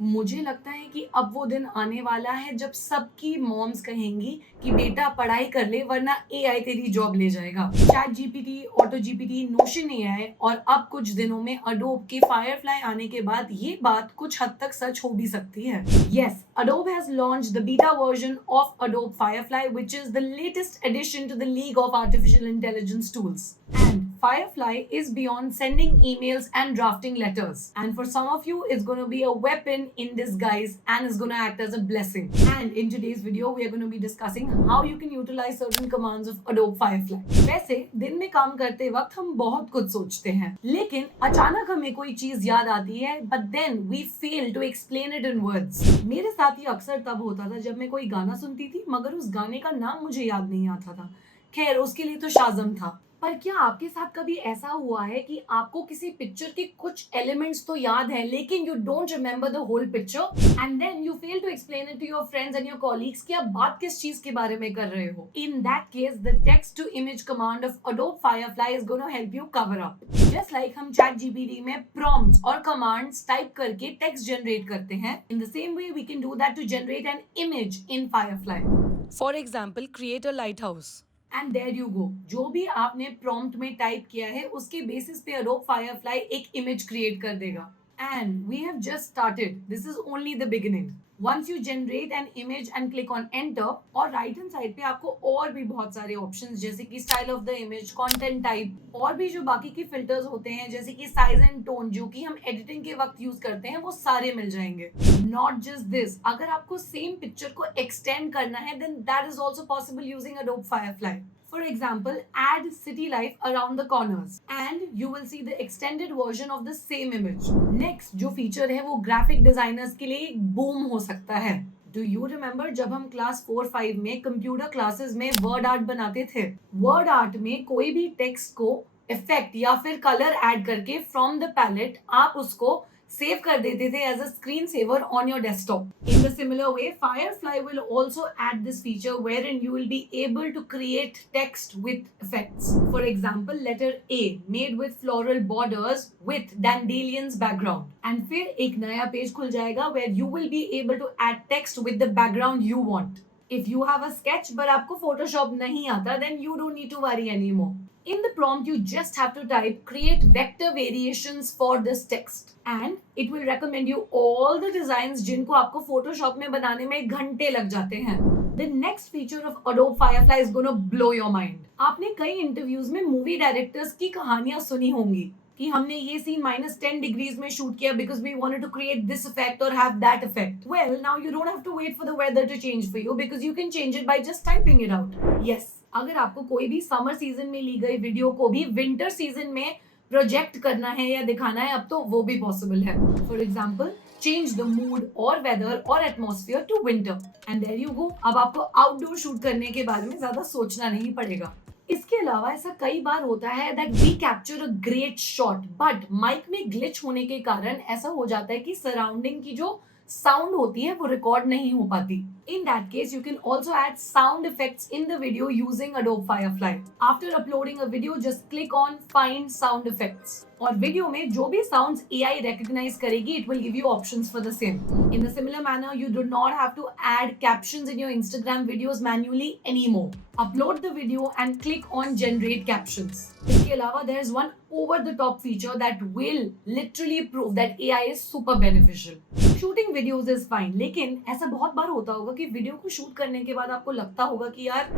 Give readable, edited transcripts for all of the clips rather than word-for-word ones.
मुझे लगता है कि अब वो दिन आने वाला है जब सबकी मॉम्स कहेंगी कि बेटा पढ़ाई कर ले वरना एआई तेरी जॉब ले जाएगा। Chat GPT, auto GPT, notion AI और अब कुछ दिनों में अडोब के फायरफ्लाई आने के बाद ये बात कुछ हद तक सच हो भी सकती है। Yes, Adobe has launched the beta version of Adobe Firefly which is the latest edition to the league of artificial intelligence tools. And Firefly is beyond sending emails and drafting letters. And for some of you, it's going to be a weapon in disguise and is going to act as a blessing. And in today's video, we are going to be discussing how you can utilize certain commands of Adobe Firefly. वैसे दिन में काम करते वक्त हम बहुत कुछ सोचते हैं, लेकिन अचानक हमें कोई चीज याद आती है, but then we fail to explain it in words. मेरे साथ ये अक्सर तब होता था जब मैं कोई गाना सुनती थी, मगर उस गाने का नाम मुझे याद नहीं आता था। खैर, उसके लिए तो शाज़म था। पर क्या आपके साथ कभी ऐसा हुआ है कि आपको किसी पिक्चर के कुछ एलिमेंट्स तो याद है लेकिन you don't remember the whole picture and then you fail to explain it to your friends and your colleagues कि आप बात किस चीज के बारे में कर रहे हो? In that case the text to image command of Adobe Firefly is gonna help you cover up. Just like हम चैट जीपीटी में प्रॉम्प्ट्स और कमांड्स टाइप करके टेक्स्ट जनरेट करते हैं, in the same way we can do that to generate an image in Firefly. For example, create a lighthouse and there you go. जो भी आपने प्रॉम्प्ट में टाइप किया है उसके बेसिस पे अडोब फायरफ्लाई एक इमेज क्रिएट कर देगा। And we have just started, this is only the beginning. Once you generate an image and click on enter, और राइट हैंड साइड पे आपको और भी बहुत सारे ऑप्शंस जैसे कि style of the image, content type और भी जो बाकी की फिल्टर्स होते हैं जैसे कि साइज एंड टोन जो कि हम एडिटिंग के वक्त यूज करते हैं, वो सारे मिल जाएंगे। नॉट जस्ट दिस, अगर आपको सेम पिक्चर को एक्सटेंड करना है then that is also possible using Adobe Firefly. For example, add city life around the corners and you will see the extended version of the same image. Next जो फीचर है वो graphic designers के लिए एक बूम हो सकता है। Do you remember जब हम क्लास 4-5 में कंप्यूटर क्लासेस में वर्ड आर्ट बनाते थे? वर्ड आर्ट में कोई भी टेक्स्ट को इफेक्ट या फिर कलर ऐड करके फ्रॉम द पैलेट आप उसको सेव कर देते थे as a screen saver on your desktop. In the similar way, Firefly will also add this feature wherein you will be able to create text with effects. For example, letter A made with floral borders with dandelions background. And फिर एक नया पेज खुल जाएगा where you will be able to add text with the background you want. If you have a sketch but आपको Photoshop नहीं आता, then you don't need to worry anymore. In the prompt, you just have to type create vector variations for this text and it will recommend you all the designs जिनको आपको Photoshop में बनाने में घंटे लग जाते हैं. The next feature of Adobe Firefly is going to blow your mind. आपने कई इंटरव्यूज में मूवी डायरेक्टर्स की कहानियां सुनी होंगी कि हमने ये सीन -10 डिग्रीज में शूट किया because we wanted to create this effect or have that effect. Well, now you don't have to wait for the weather to change for you because you can change it by just typing it out. Yes, अगर आपको कोई भी summer season में ली गई वीडियो को भी winter season में प्रोजेक्ट करना है या दिखाना है, अब तो वो भी पॉसिबल है. For example, change the mood और वेदर और atmosphere to winter and there you go. अब आपको आउटडोर शूट करने के बारे में ज्यादा सोचना नहीं पड़ेगा. इसके अलावा ऐसा कई बार होता है that we capture a great shot but mic में ग्लिच होने के कारण ऐसा हो जाता है कि सराउंडिंग की जो साउंड होती है वो रिकॉर्ड नहीं हो पाती. In that case, you can also add sound effects in the video using Adobe Firefly. After uploading a video, just click on Find Sound Effects. और वीडियो में जो भी साउंड्स AI recognize करेगी, it will give you options for the same. In a similar manner, you do not have to add captions in your Instagram videos manually anymore. Upload the video and click on Generate Captions. इसके अलावा there is one over-the-top feature that will literally prove that AI is super beneficial. Shooting videos is fine, लेकिन ऐसा बहुत बार होता होगा कि वीडियो को शूट करने के बाद आपको लगता होगा कि यार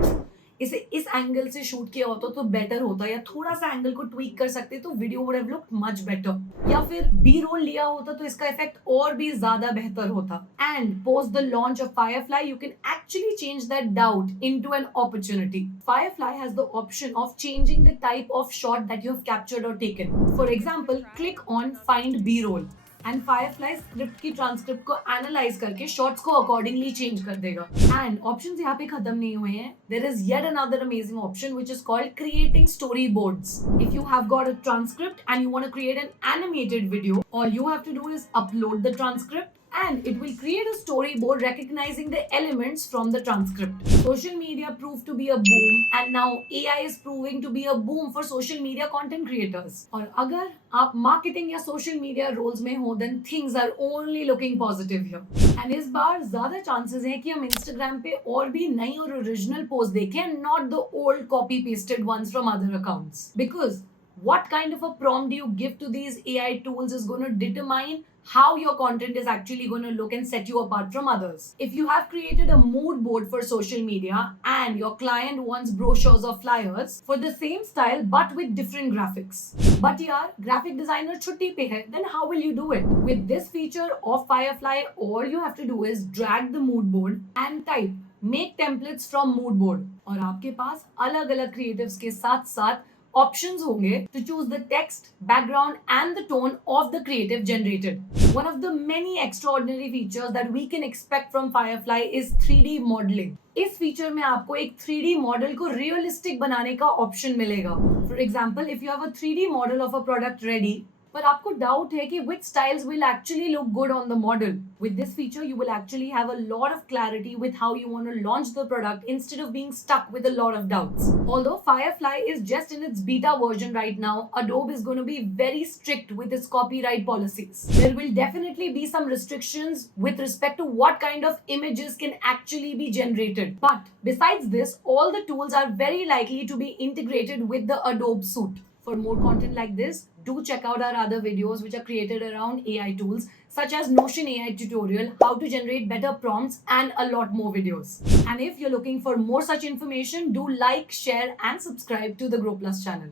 इसे इस एंगल से शूट किया होता तो बेटर होता, या थोड़ा सा एंगल को ट्वीक कर सकते तो video would have looked much better, या फिर बी रोल लिया होता तो इसका इफेक्ट और भी ज्यादा बेहतर होता. And post the launch of Firefly you can actually change that doubt into an opportunity. Firefly has the option of changing the type of shot that you have captured और taken. For example, click on find B roll and Firefly script की transcript को analyse करके shots को accordingly change कर देगा. And options यहाँ पे खत्म नहीं हुए हैं. There is yet another amazing option which is called creating storyboards. If you have got a transcript and you want to create an animated video, all you have to do is upload the transcript, and it will create a storyboard recognizing the elements from the transcript. Social media proved to be a boom and now AI is proving to be a boom for social media content creators. और अगर आप marketing या social media roles में हो then things are only looking positive here. And इस बार ज़्यादा chances हैं कि हम Instagram पे और भी नई और original post देखें and not the old copy pasted ones from other accounts. Because what kind of a prompt do you give to these AI tools is going to determine how your content is actually going to look and set you apart from others. If you have created a mood board for social media and your client wants brochures or flyers for the same style but with different graphics, but yaar, graphic designer chutti pe hai, then how will you do it? With this feature of Firefly, all you have to do is drag the mood board and type make templates from mood board और आपके पास अलग अलग creatives के साथ साथ options होंगे to choose the text, background and the tone of the creative generated. One of the many extraordinary features that we can expect from Firefly is 3D modeling. इस फीचर में आपको एक 3D मॉडल को रियलिस्टिक बनाने का ऑप्शन मिलेगा. For example, if you have a 3D model of a product ready, पर आपको डाउट है कि which styles will actually look good on the model. With this feature, you will actually have a lot of clarity with how you want to launch the product instead of being stuck with a lot of doubts. Although Firefly is just in its beta version right now, Adobe is going to be very strict with its copyright policies. There will definitely be some restrictions with respect to what kind of images can actually be generated. But besides this, all the tools are very likely to be integrated with the Adobe suite. For more content like this, do check out our other videos which are created around AI tools such as Notion AI tutorial, how to generate better prompts and a lot more videos. And if you're looking for more such information, do like, share and subscribe to the Grow Plus channel.